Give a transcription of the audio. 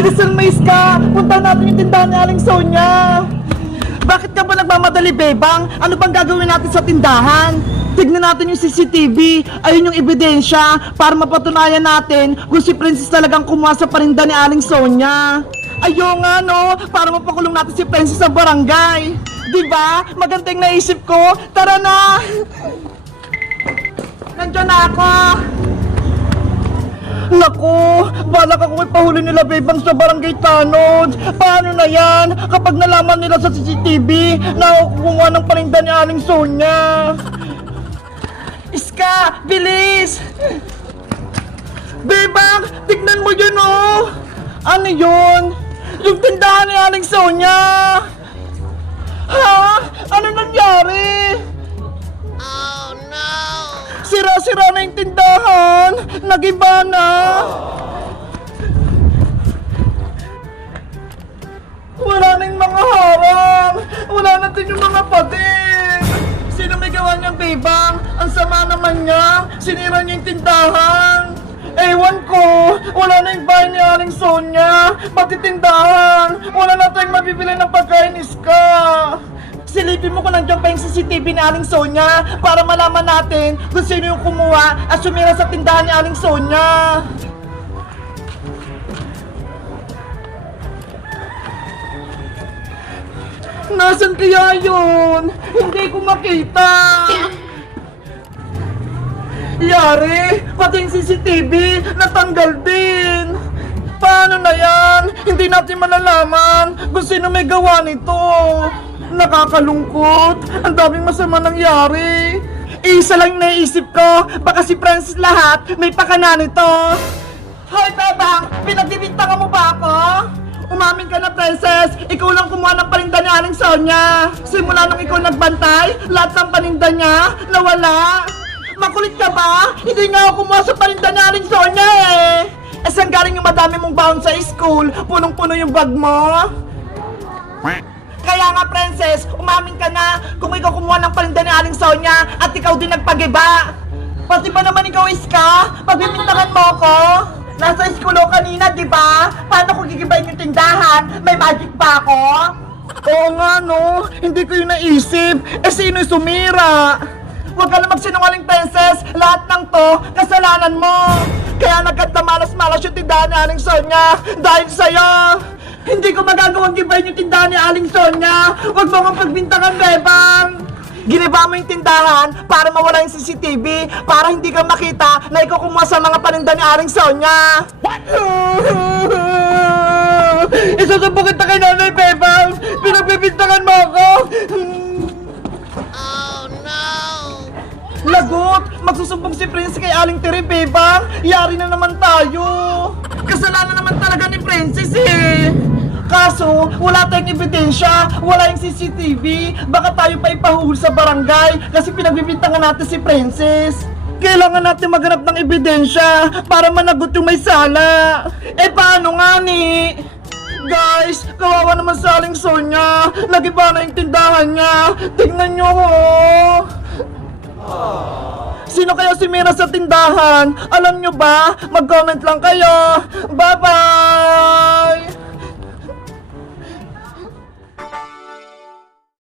Bilisan mo, Iska! Punta natin yung tindahan ni Aling Sonia! Bakit ka ba nagmamadali, Bebang? Ano bang gagawin natin sa tindahan? Tignan natin yung CCTV. Ayun yung ebidensya para mapatunayan natin kung si Princess talagang kumuha sa parinda ni Aling Sonia. Ayun nga, no? Para mapakulong natin si Princess sa barangay. Diba? Maganda yung naisip ko. Tara na! Nandiyan na ako! Naku, balak ako ipahuli nila Bebang sa barangay Tanod. Paano na yan kapag nalaman nila sa CCTV na kumuha ng parinda ni Aling Sonia? Iska, bilis! Bebang, tignan mo yun, oh! Ano yun? Yung tindahan ni Aling Sonia! Ha? Ano nangyari? Oh no! Sira-sira na yung tindahan! Nag-iba na! Wala na yung mga harang! Wala na din yung mga pader! Sino may gawa niyang Bebang? Ang sama naman niya! Sinira niya yung tindahan! Ewan ko! Wala na yung bahay ni Aling Sonia! Pati tindahan! Wala na tayong mabibili ng pagkain, Iska! Silipin mo kung nandiyan pa yung CCTV ni Aling Sonia para malaman natin kung sino yung kumuha at sumira sa tindahan ni Aling Sonia. Nasaan kaya yun? Hindi ko makita. Yari, pati yung CCTV natanggal din. Paano na yan? Hindi natin malalaman kung sino may gawa nito. Nakakalungkot. Ang daming masama nangyari. Isa lang naisip ko. Baka si Princess lahat may pakana nito. Hoy, Bebang! Pinagbibintangan mo ba ako? Umamin ka na, Princess. Ikaw lang kumuha ng paninda ni Aling Sonia. Simula nung ikaw nagbantay, lahat ng paninda niya nawala. Makulit ka ba? Hindi nga ako kumuha sa paninda ni Aling Sonia eh. Saan galing yung madami mong baon sa school? Punong-puno yung bag mo? Kaya nga, Princess, umamin ka na kung ikaw kumuha ng paninda ni Aling Sonia at ikaw din nagpagiba. Pati ba naman ikaw, Iska? Pagbibintangan mo ako? Nasa school ako kanina, di ba? Paano ko gigibayin yung tindahan? May magic pa ako? Oo nga, no? Hindi ko yung naisip. Sino yung sumira? Huwag ka na magsinungaling, Princess. Lahat ng to, kasalanan mo. Kaya nagkatamalas-malas yung tindahan ni Aling Sonia dahil sa'yo. Hindi ko magagawang gibayin yung tindahan ni Aling Sonia. Huwag mo akong pagbintangan, Bebang. Giniba mo yung tindahan para mawala yung CCTV para hindi ka makita na ikaw kumuha sa mga paninda ni Aling Sonia. What? Isusubo kita kay Nanay Bebang. Pinagbibintangan mo ako. Oh no! Lagot! Magsusumbong si Prince kay Aling Tere, Bebang. Yari na naman tayo. Kasalanan naman talaga ni Princess eh. Kaso, wala tayong ebidensya, wala yung CCTV, baka tayo pa ipahuhul sa barangay kasi pinagbibintangan natin si Princess. Kailangan natin maghanap ng ebidensya para managot yung may sala. Paano nga ni? Guys, kawawa naman sa Aling Sonia, nagiba na yung tindahan niya. Tingnan nyo ho. Sino kaya sumira sa tindahan? Alam nyo ba? Mag-comment lang kayo. Bye-bye!